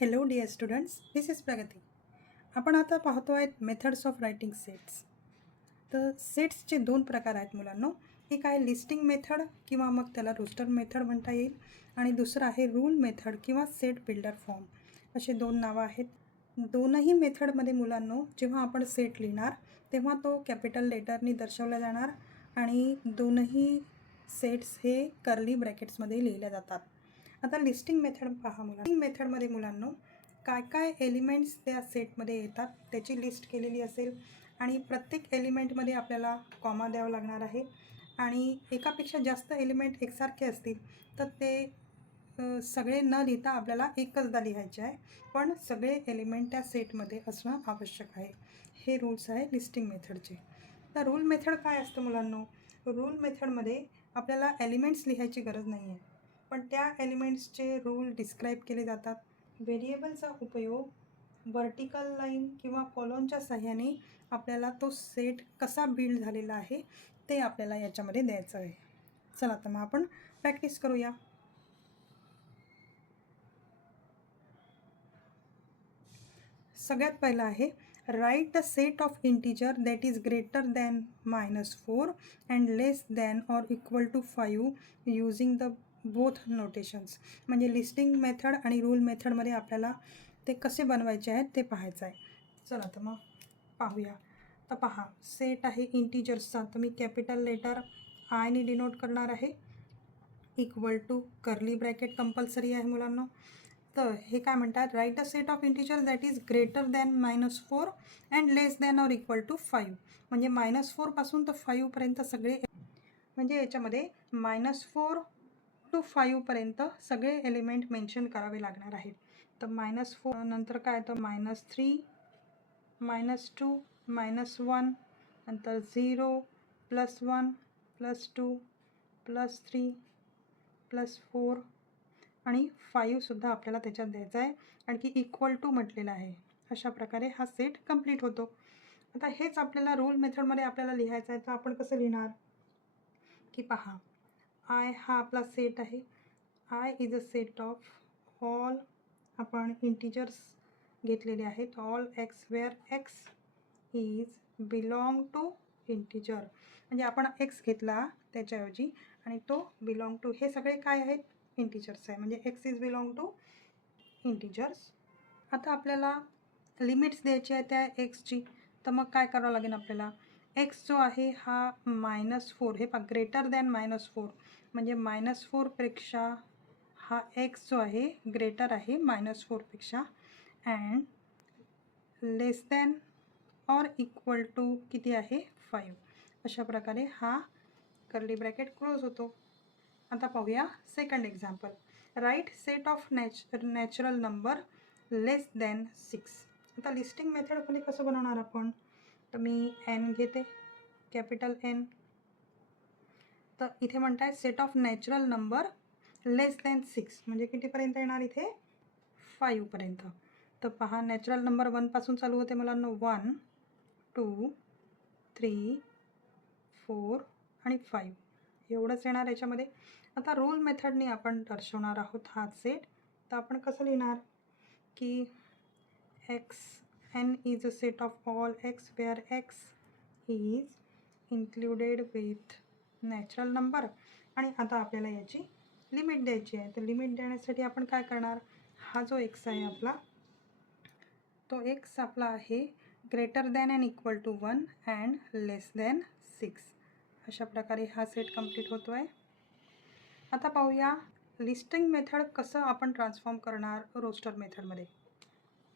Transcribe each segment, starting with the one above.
Hello dear students, this is Pragati. आपण आता पाहतो आहेत मेथड्स ऑफ रायटिंग सेट्स. तर सेट्सचे दोन प्रकार आहेत मुलांनो. एक आहे लिस्टिंग मेथड किंवा मग त्याला रोस्टर मेथड म्हणता येईल, आणि दुसरं आहे रूल मेथड किंवा सेट बिल्डर फॉर्म. असे दोन नावं आहेत. दोनही मेथडमध्ये मुलांनो, जेव्हा आपण सेट लिहिणार तेव्हा तो कॅपिटल लेटरनी दर्शवला जाणार आणि दोनही सेट्स हे कर्ली ब्रॅकेट्समध्ये लिहिल्या जातात. आता लिस्टिंग मेथड पहा लिस्टिंग मेथडमध्ये मुलांनो, काय काय एलिमेंट्स त्या सेटमध्ये येतात त्याची लिस्ट केलेली असेल आणि प्रत्येक एलिमेंटमध्ये आपल्याला कॉमा द्यावा लागणार आहे. आणि एकापेक्षा जास्त एलिमेंट एकसारखे असतील तर ते सगळे न लिहिता आपल्याला एकचदा लिहायचे आहे, पण सगळे एलिमेंट त्या सेटमध्ये असणं आवश्यक आहे. हे रूल्स आहे लिस्टिंग मेथडचे. तर रूल मेथड काय असतं मुलांनो? रूल मेथडमध्ये आपल्याला एलिमेंट्स लिहायची गरज नाही आहे, पण त्या एलिमेंट्सचे रूल डिस्क्राईब केले जातात. व्हेरिएबलचा उपयोग वर्टिकल लाईन किंवा कॉलमच्या साह्याने आपल्याला तो सेट कसा बिल्ड झालेला आहे ते आपल्याला याच्यामध्ये द्यायचं आहे. चला तर मग आपण प्रॅक्टिस करूया. सगळ्यात पहिला आहे write the set of integer that is greater than -4 and less than or equal to 5 using the both notations. म्हणजे लिस्टिंग मेथड आणि रूल मेथडमध्ये आपल्याला ते कसे बनवायचे आहेत ते पाहायचं आहे. चला तर मग पाहूया. तर पहा, सेट आहे इंटिजर्सचा, तर मी कॅपिटल लेटर आयने डिनोट करणार आहे. Equal to curly bracket compulsory आहे मुलांना. तर हे काय म्हणतात, write a set of integer that is greater than -4 and less than or equal to 5. म्हणजे -4 पासून तर 5 पर्यंत सगळे, म्हणजे याच्यामध्ये -4 टू 5 पर्यंत सगळे एलिमेंट मेन्शन करावे लागणार आहेत. तर -4 नंतर काय, तर -3, -2, -1, नंतर 0, +1, +2, +3, +4 आणि 5सुद्धा आपल्याला त्याच्यात द्यायचा आहे. आणखी इक्वल टू म्हटलेलं आहे. अशा प्रकारे हा सेट कंप्लीट होतो. आता हेच आपल्याला रूल मेथडमध्ये आपल्याला लिहायचं आहे. तर आपण कसं लिहिणार की पहा, आय हा आपला सेट आहे. I is a set of all, आपण इंटिजर्स घेतलेले आहेत, all x where x is belong to integer. म्हणजे आपण एक्स घेतला त्याच्याऐवजी आणि तो बिलॉंग टू, हे सगळे काय आहेत, इंटिजर्स आहे. म्हणजे x is belong to integers. आता आपल्याला लिमिट्स द्यायची आहे त्या एक्सची. तर मग काय करावं लागेल आपल्याला, एक्स जो आहे हा -4, हे पहा ग्रेटर दॅन -4, म्हणजे -4पेक्षा हा एक्स जो आहे ग्रेटर आहे -4पेक्षा, and less than or equal to किती आहे, 5. अशा प्रकारे हा कर्ली ब्रॅकेट क्लोज होतो. आता पाहूया second example. Write set of natural number less than 6. आता लिस्टिंग मेथडमध्ये कसं बनवणार आपण, तर मी एन घेते, कॅपिटल एन. तर इथे म्हणताय set of natural number less than 6, म्हणजे कितीपर्यंत येणार इथे, 5पर्यंत. तर पहा, नॅचरल नंबर 1 पासून चालू होते मुलांना, 1, 2, 3, 4 आणि 5 एवढंच येणार याच्यामध्ये. आता रूल मेथडने आपण दर्शवणार आहोत हा सेट. तर आपण कसं लिहिणार की x N is a set of all x where x is included with natural number. आणि आता आपल्याला याची लिमिट द्यायची आहे. तर लिमिट देण्यासाठी आपण काय करणार, हा जो एक्स आहे आपला, तो एक्स आपला आहे greater than and equal to 1 and less than 6. अशा प्रकारे हा सेट कंप्लीट होतो आहे. आता पाहूया लिस्टिंग मेथड कसं आपण ट्रान्सफॉर्म करणार रोस्टर मेथडमध्ये.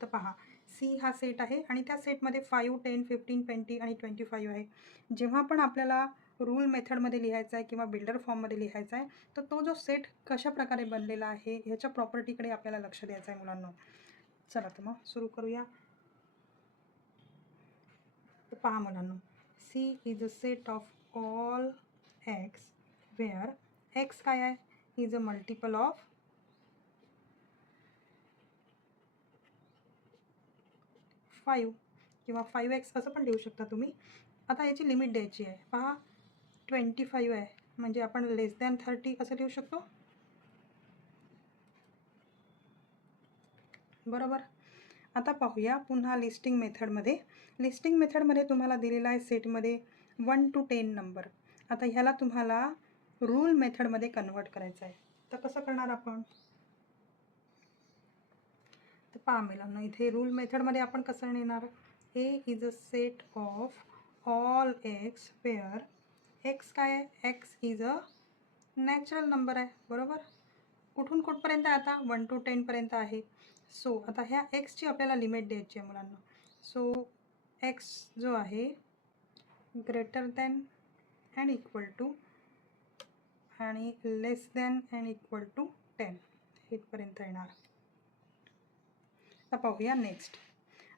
तर पहा, सी हा सेट आहे आणि त्या सेटमध्ये 5, 10, 15, 20 आणि 25 आहे. जेव्हा पण आपल्याला रूल मेथडमध्ये लिहायचा आहे किंवा बिल्डर फॉर्ममध्ये लिहायचा आहे, तर तो जो सेट कशा प्रकारे बनलेला आहे ह्याच्या प्रॉपर्टीकडे आपल्याला लक्ष द्यायचं आहे मुलांना. चला तर मग सुरू करूया. तर पहा मुलांना, C is a set of all x where x काय आहे, इज अ मल्टिपल ऑफ 5 किंवा 5x असं पण लिहू शकता तुम्ही. आता याची लिमिट द्यायची आहे. पहा, 25 आहे, म्हणजे आपण लेस दॅन 30 असं लिहू शकतो. बरोबर. आता पाहूया पुन्हा लिस्टिंग मेथडमध्ये. लिस्टिंग मेथडमध्ये तुम्हाला दिलेला आहे सेटमध्ये 1 to 10 नंबर. आता ह्याला तुम्हाला रूल मेथडमध्ये कन्वर्ट करायचं आहे. तर कसं करणार आपण? तर पहा मुलांनो, इथे रूल मेथडमध्ये आपण कसं लिहिणार? A is a set of all x where x काय आहे? X is a natural number आहे. बरोबर. कुठून कुठपर्यंत आहे आता? 1 to 10 पर्यंत आहे. सो आता ह्या एक्सची आपल्याला लिमिट द्यायची आहे मुलांना. सो एक्स जो आहे greater than and equal to आणि less than and equal to 10 इथपर्यंत येणार. आता पाहूया नेक्स्ट.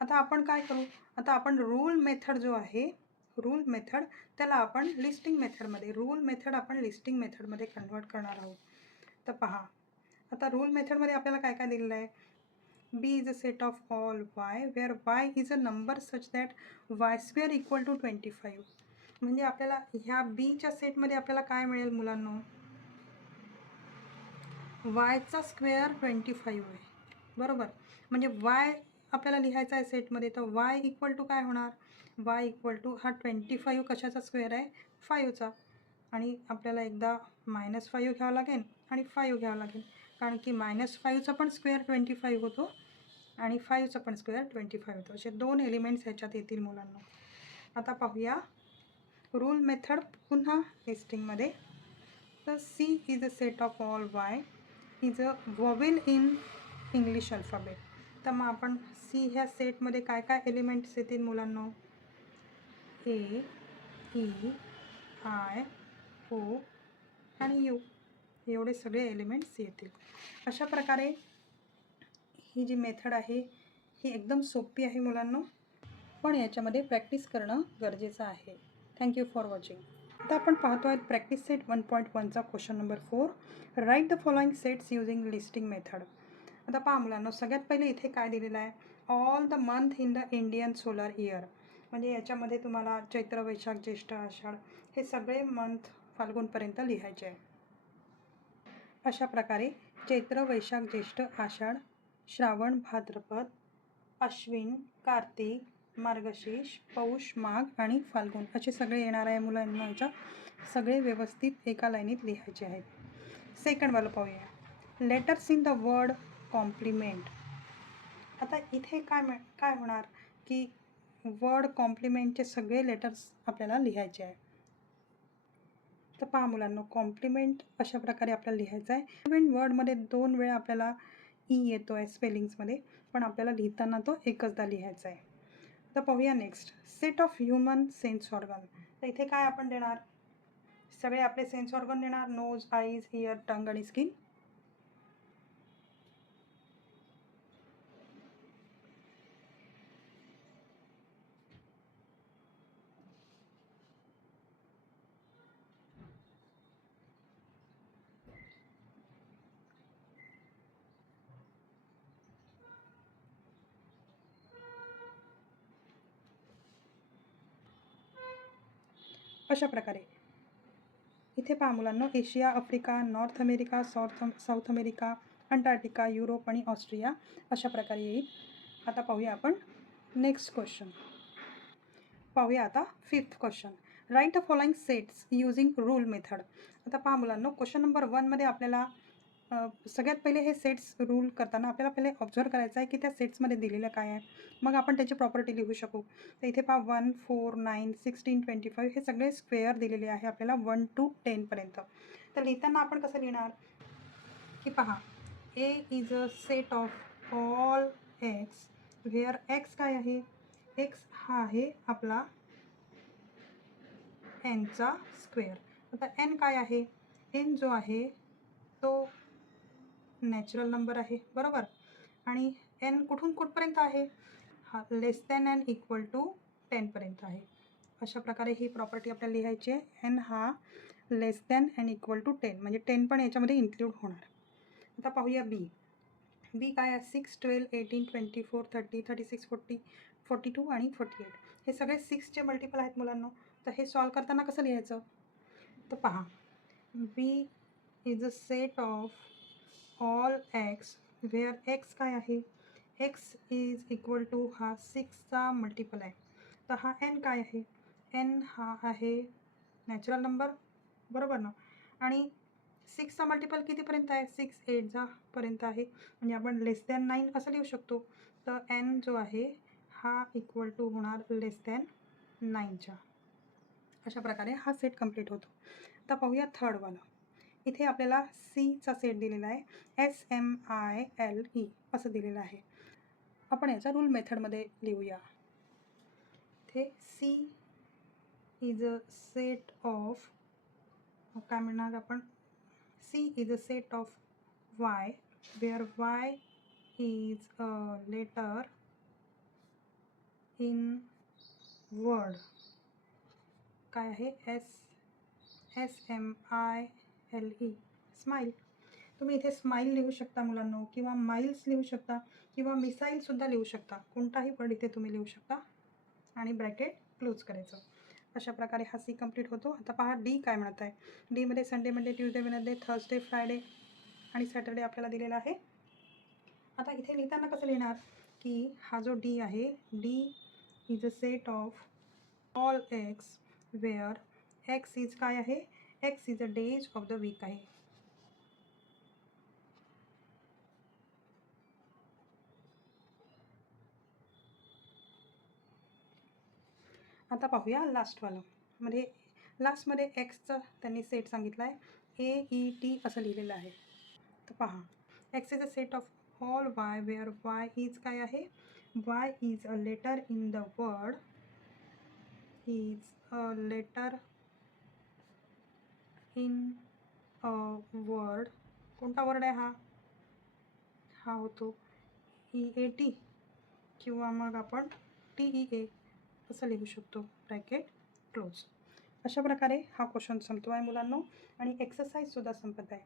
आता आपण काय करू? आता आपण रूल मेथड जो आहे, रूल मेथड त्याला आपण लिस्टिंग मेथडमध्ये, रूल मेथड आपण लिस्टिंग मेथडमध्ये कन्वर्ट करणार आहोत. तर पहा, आता रूल मेथडमध्ये आपल्याला काय काय दिलेलं आहे? B is a set of all y where y is a number such that y square equal to 25. म्हणजे आपल्याला ह्या बीच्या सेटमध्ये आपल्याला काय मिळेल मुलांनो? वायचा स्क्वेअर 25 आहे. बरोबर. म्हणजे वाय आपल्याला लिहायचा आहे सेटमध्ये, तर वाय इक्वल टू काय होणार? वाय इक्वल टू हा 25 कशाचा स्क्वेअर आहे? 5चा. आणि आपल्याला एकदा -5 घ्यावं लागेल आणि 5 घ्यावं लागेल, कारण की -5चा पण स्क्वेअर 25 होतो आणि 5चा पण स्क्वेअर 25 होतो. असे 2 एलिमेंट्स ह्याच्यात येतील मुलांना. आता पाहूया रूल मेथड पुन्हा लिस्टिंगमध्ये. तर C is a set of all y is a vowel in English alphabet. तर मग आपण सी ह्या सेटमध्ये काय काय एलिमेंट्स येतील मुलांना? ए, ई, आय, ओ आणि यू एवढे सगळे एलिमेंट्स येतील. अशा प्रकारे ही जी मेथड आहे ही एकदम सोपी आहे मुलांना, पण याच्यामध्ये प्रॅक्टिस करणं गरजेचं आहे. Thank you for watching. आता आपण पाहतो आहे प्रॅक्टिस सेट 1.1चा question number 4. Write the following sets using listing method. आता पहा मुलांना, सगळ्यात पहिले इथे काय दिलेलं आहे? All the month in the Indian solar year. म्हणजे याच्यामध्ये तुम्हाला चैत्र, वैशाख, ज्येष्ठ, आषाढ हे सगळे मंथ फाल्गुनपर्यंत लिहायचे आहे. अशा प्रकारे चैत्र, वैशाख, ज्येष्ठ, आषाढ, श्रावण, भाद्रपद, अश्विन, कार्तिक, मार्गशीर्ष, पौष, माघ आणि फाल्गुन असे सगळे येणार आहे मुलांना. याच्या सगळे व्यवस्थित एका लाईनीत लिहायचे आहेत. सेकंडवालं पाहूया. Letters in the word complement. आता इथे काय होणार की वर्ड कॉम्प्लिमेंटचे सगळे लेटर्स आपल्याला लिहायचे आहे. तर पहा मुलांना, कॉम्प्लिमेंट अशा प्रकारे आपल्याला लिहायचं आहे. कॉम्प्लिमेंट वर्डमध्ये 2 वेळा आपल्याला ई येतो आहे स्पेलिंग्समध्ये, पण आपल्याला लिहिताना तो एकचदा लिहायचा आहे. तर पाहूया next. Set of human sense organ. तर इथे काय आपण देणार? सगळे आपले सेन्स ऑर्गन देणार. नोज, आईज, इयर, टंग आणि स्किन. अशा प्रकारे इथे पहा मुलांना, Asia, Africa, north America, south America, Antarctica, Europe आणि ऑस्ट्रिया अशा प्रकारे येईल. आता पाहूया आपण नेक्स्ट क्वेश्चन. पाहूया आता 5th question. Right the following sets using rule method. आता पहा मुलांना, क्वेश्चन नंबर 1मध्ये आपल्याला सगळ्यात पहिले हे सेट्स रूल करताना आपल्याला पहिले ऑब्झर्व करायचं आहे की त्या सेट्समध्ये दिलेलं काय आहे, मग आपण त्याची प्रॉपर्टी लिहू शकू. तर इथे पहा 1, 4, 9, 16, 25 हे सगळे स्क्वेअर दिलेले आहे आपल्याला 1 to 10 पर्यंत. तर लिहिताना आपण कसं लिहिणार की पहा, A is a set of all x where x काय आहे? एक्स हा आहे आपला एनचा स्क्वेअर. आता एन काय आहे? एन जो आहे तो नॅचरल नंबर आहे. बरोबर. आणि एन कुठून कुठपर्यंत आहे? हा लेस दॅन अँड इक्वल टू 10 पर्यंत आहे. अशा प्रकारे ही प्रॉपर्टी आपल्याला लिहायची आहे. एन हा लेस दॅन अँड इक्वल टू 10 म्हणजे 10 पण याच्यामध्ये इन्क्लूड होणार. आता पाहूया बी. बी काय आहे? 6, 12, 18, 24, 30, 36, 40, 42 आणि 48 हे सगळे 6चे मल्टिपल आहेत मुलांना. तर हे सॉल्व करताना कसं लिहायचं? तर पहा, B is a set of all x where x काय आहे? एक्स इज इक्वल टू हा 6चा मल्टिपल आहे, तर हा एन काय आहे, एन हा आहे नॅचरल नंबर, बरोबर ना. आणि 6चा मल्टिपल कितीपर्यंत आहे, 6 8 पर्यंत आहे, म्हणजे आपण लेस दॅन 9 असं लिहू शकतो. तर एन जो आहे हा इक्वल टू होणार लेस दॅन 9च्या. अशा प्रकारे हा सेट कंप्लीट होतो. आता पाहूया थर्डवाला. इथे आपल्याला सीचा सेट दिलेला आहे, SMILE असं दिलेलं आहे. आपण याचा रूल मेथडमध्ये लिहूया. इथे C is a set of, काय म्हणणार आपण, C is a set of y where y is a letter in word. काय आहे, SMILE, स्माईल. तुम्ही इथे स्माईल लिहू शकता मुलांनो, किंवा माइल्स लिहू शकता, किंवा मिसाईलसुद्धा लिहू शकता. कोणताही वर्ड इथे तुम्ही लिहू शकता आणि ब्रॅकेट क्लोज करायचं. अशा प्रकारे हा सी कंप्लीट होतो. आता पहा डी काय म्हणत आहे. डीमध्ये Sunday, Monday, Tuesday, Wednesday, Thursday, Friday आणि सॅटर्डे आपल्याला दिलेला आहे. आता इथे लिहिताना कसं लिहिणार, की हा जो डी आहे, D is a set of all x where x is काय आहे, x is a days of the week आहे. आता पाहूया लास्टवालं. मध्ये लास्टमध्ये एक्सचा त्यांनी सेट सांगितला आहे, AET असं लिहिलेलं आहे. तर पहा, x is a set of all y where y is काय आहे, y is a letter in the word, is a letter in a word. कोणता वर्ड आहे हा, हा होतो EAT, किंवा मग आपण TEA असं लिहू शकतो, ब्रॅकेट क्लोज. अशा प्रकारे हा क्वेश्चन संपतो आहे मुलांनो, आणि एक्सरसाइजसुद्धा संपत आहे.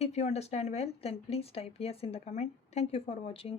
If you understand well then please type yes in the comment. Thank you for watching.